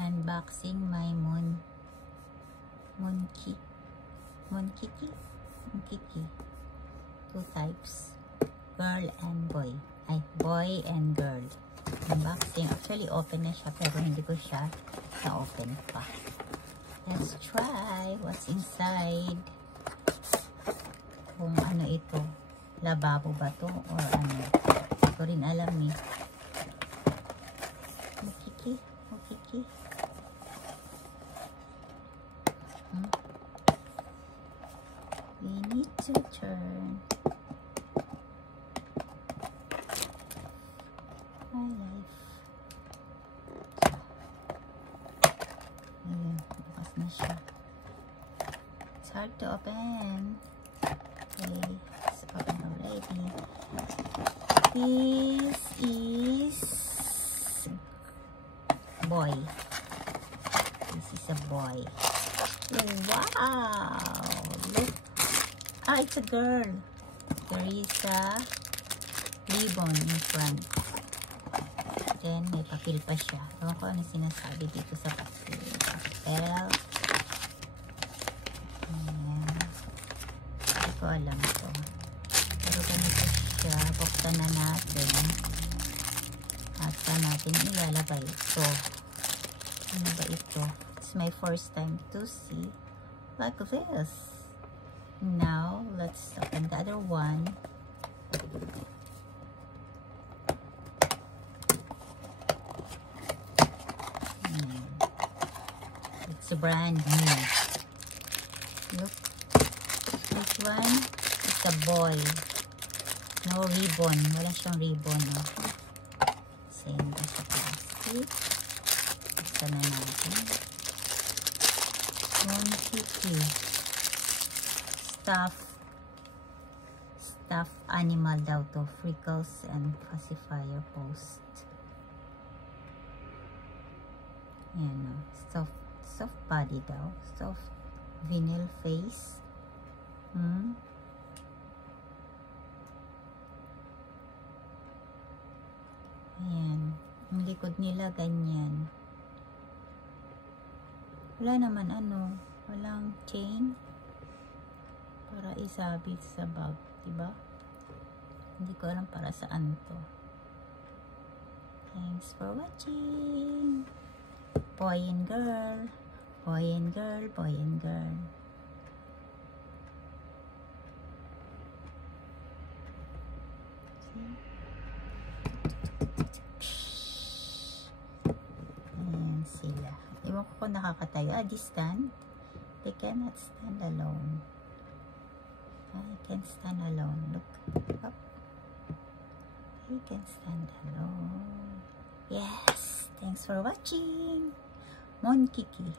Unboxing my Moonkiki. Two types, girl and boy. Ay, boy and girl. Unboxing. Actually, open na siya, pero hindi ko siya na-open pa. Let's try what's inside. Kung ano ito. Lababo ba to? Or ano? Hindi ko rin alam eh. Moonkiki. We need to turn my life. Ayan, bukas na siya. It's hard to open. Okay, it's open already. This is boy. This is a boy. Wow! Look. Ah, it's a girl. There is a ribbon in front. Then, may papel pa siya. Ewan ko ano sinasabi dito sa papel. Ayan. Hindi ko alam ito. Pero ganito siya. Buksan na natin. At saan natin ilalagay ito. Ano ba ito? It's my first time to see like this. Now, let's open the other one. It's brand new. Look. This one is a boy. No ribbon. Wala siyang ribbon. No? Same ba siya plastic? Basta na natin. Moonkiki. Stuff animal daw to. Freckles and pacifier post. Ayan o. Soft body daw. Soft vinyl face. Ayan. Ang likod nila ganyan. Wala naman ano. Walang chain. Para isabit sa bag, diba? Hindi ko alam para saan to. Thanks for watching. Boy and girl. Boy and girl. Boy and girl. See? Ayan sila. Iwan ko kung nakakatayo. Ah, this stand. They cannot stand alone. I can stand alone. Look up. He can stand alone. Yes. Thanks for watching. Moonkiki.